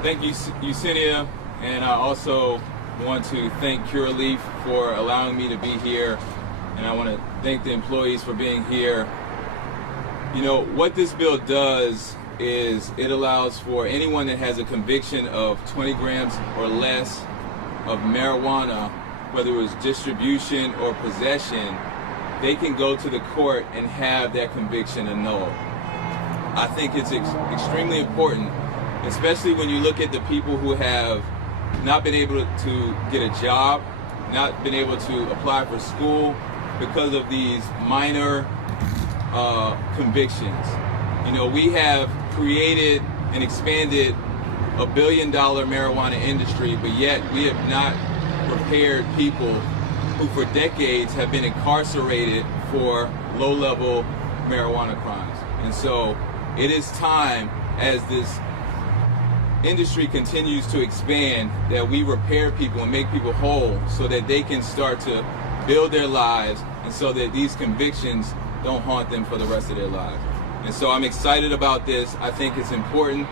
Thank you, Yesenia, and I also want to thank Curaleaf for allowing me to be here, and I want to thank the employees for being here. You know, what this bill does is it allows for anyone that has a conviction of 20 grams or less of marijuana, whether it was distribution or possession, they can go to the court and have that conviction annulled. I think it's extremely important, especially when you look at the people who have not been able to get a job, not been able to apply for school because of these minor convictions. You know, we have created and expanded a $1 billion marijuana industry, but yet we have not prepared people who for decades have been incarcerated for low-level marijuana crimes. And so it is time, as this industry continues to expand, that we repair people and make people whole so that they can start to build their lives and so that these convictions don't haunt them for the rest of their lives. And so I'm excited about this. I think it's important,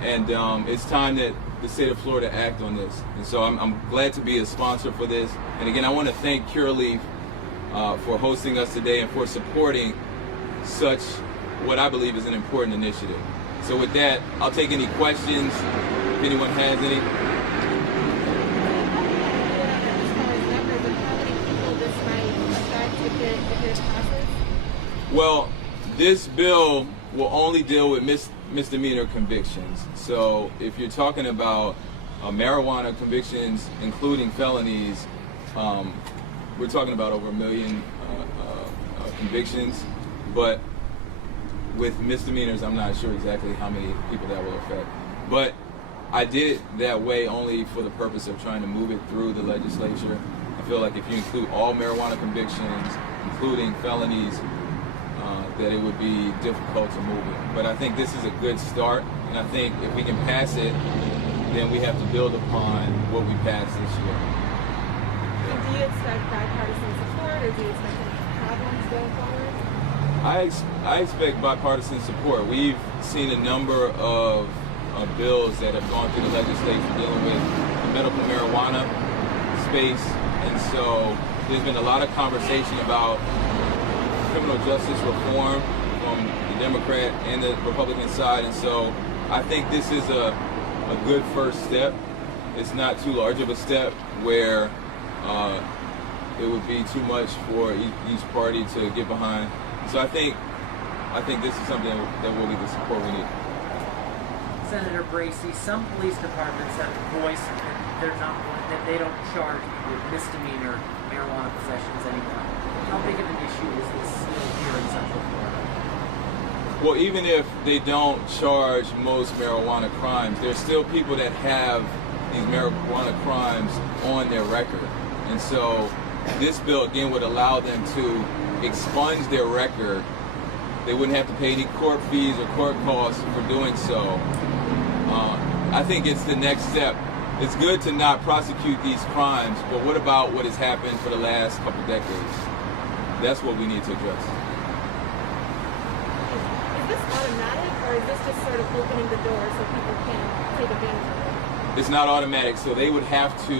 and it's time that the state of Florida act on this. And so I'm glad to be a sponsor for this. And again, I want to thank Curaleaf for hosting us today and for supporting such what I believe is an important initiative. So with that, I'll take any questions if anyone has any. Well, this bill will only deal with misdemeanor convictions. So if you're talking about marijuana convictions, including felonies, we're talking about over 1 million convictions. But with misdemeanors, I'm not sure exactly how many people that will affect. But I did it that way only for the purpose of trying to move it through the legislature. I feel like if you include all marijuana convictions, including felonies, that it would be difficult to move it. But I think this is a good start, and I think if we can pass it, then we have to build upon what we passed this year. And do you expect bipartisan support, or do you expect any problems going forward? I expect bipartisan support. We've seen a number of bills that have gone through the legislature dealing with the medical marijuana space, and so there's been a lot of conversation about criminal justice reform from the Democrat and the Republican side, and so I think this is a good first step. It's not too large of a step where it would be too much for each party to get behind. So I think this is something that will get the support we need. Senator Bracy, some police departments have voiced that they don't charge with misdemeanor marijuana possessions anymore. How big of an issue is this here in Central Florida? Well, even if they don't charge most marijuana crimes, there's still people that have these marijuana crimes on their record. And so this bill, again, would allow them to expunge their record. They wouldn't have to pay any court fees or court costs for doing so. I think it's the next step. It's good to not prosecute these crimes, but what about what has happened for the last couple decades? That's what we need to address. Is this automatic, or is this just sort of opening the door so people can take advantage of it? It's not automatic, so they would have to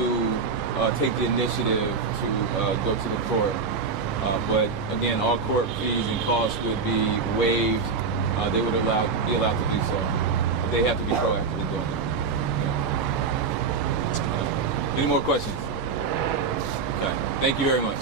take the initiative to go to the court. But again, all court fees and costs would be waived. They would be allowed to do so. But they have to be proactive in doing it. Any more questions? Okay. Thank you very much.